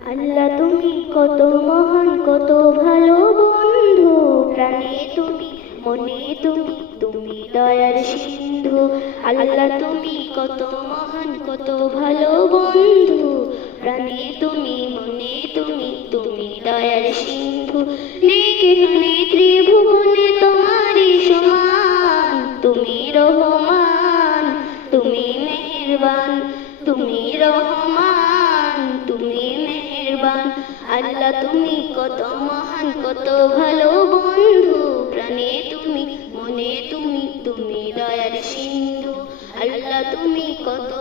আল্লাহ তুমি কত মহান, কত ভালো বন্ধু, প্রাণে তুমি, মনে তুমি, তুমি দয়ার সিন্ধু। আল্লাহ তুমি কত মহান, কত ভালো বন্ধু, প্রাণে তুমি, মনে তুমি, তুমি দয়ার সিন্ধু। নেকেখানে ত্রিভুবনে তোমারই সমান, তুমি রহমান, তুমি মেহেরবান, তুমি রহমান, তুমি মেহেরবান। আল্লাহ তুমি কত মহান, কত ভালো বন্ধু, প্রাণে তুমি, মনে তুমি, তুমি দয়ার সিন্ধু। আল্লাহ তুমি কত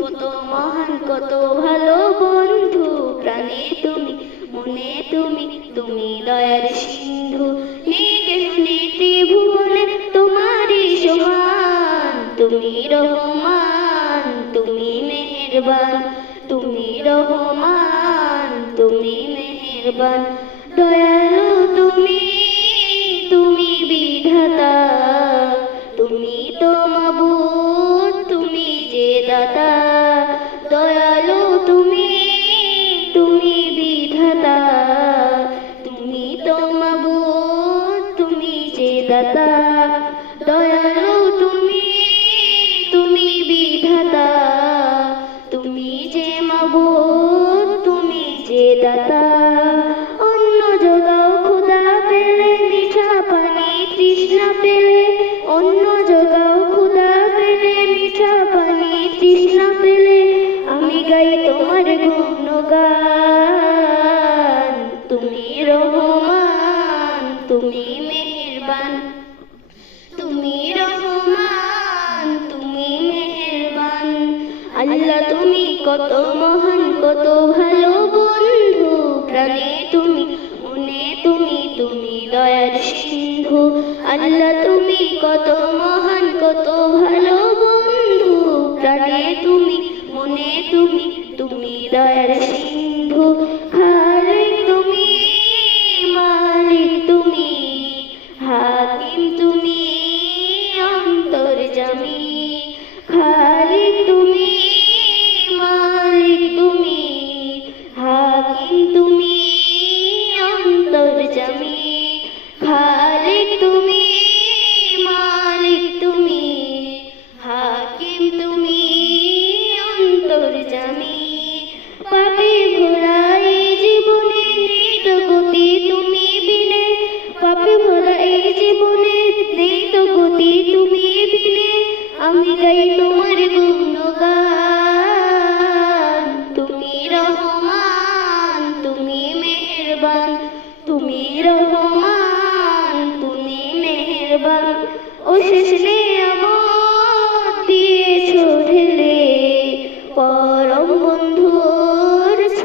কত মহান, কত ভালো বন্ধু, প্রাণে তুমি, মনে তুমি, তুমি দয়ার সিন্ধু। নিদেহনে ত্রিভুবনে তোমারই সমান, তুমি রহমান, তুমি মেহেরবান, তুমি রহমান, তুমি মেহেরবান। দয়ালু তুমি, তুমি বিধাতা, তুমি তো মাবুদ, তুমি যে দাতা। দয়ালু তুমি, তুমি বিধাতা, তুমি তো মাবুদ, তুমি যে দাতা। দয়ালু তুমি, তুমি বিধাতা, তুমি যে মাবুদ, তুমি যে দাতা। অন্ন জোগাও খোদা পেলে, মিঠা পানি তৃষ্ণা পেলে, অন্ন জোগাও খোদা পেলে, মিঠা পানি তৃষ্ণা পেলে, আমি গাই তোমার গুণগান। তুমি রহমান, তুমি মেহেরবান, তুমি রহমান, তুমি মেহেরবান। আল্লাহ তুমি কত মহান, কত ভালো বন্ধু, প্রাণে তুমি, মনে তুমি, তুমি দয়ার সিন্ধু। আল্লাহ তুমি কত মহান, কত ভালো বন্ধু, প্রাণে তুমি, মনে তুমি, তুমি দয়ার সিন্ধু। খালিক তুমি, মালিক তুমি, হাকিম তুমি, অন্তর্যামী। খালিক তুমি, মালিক তুমি, হাকিম তুমি, অন্তর্যামী। খালিক তুমি, মালিক তুমি, হাকিম তুমি, অন্তর্যামী। পাপে ভরা এই জীবনে নেই তো গতি তুমি বিনে, পাপে ভরা এই জীবনে নেই তো গতি তুমি বিনে, আমি গাই তোমার গুণগান। তুমি রহমান, তুমি মেহেরবান, তুমি রহমান, তুমি মেহেরবান। অশেষ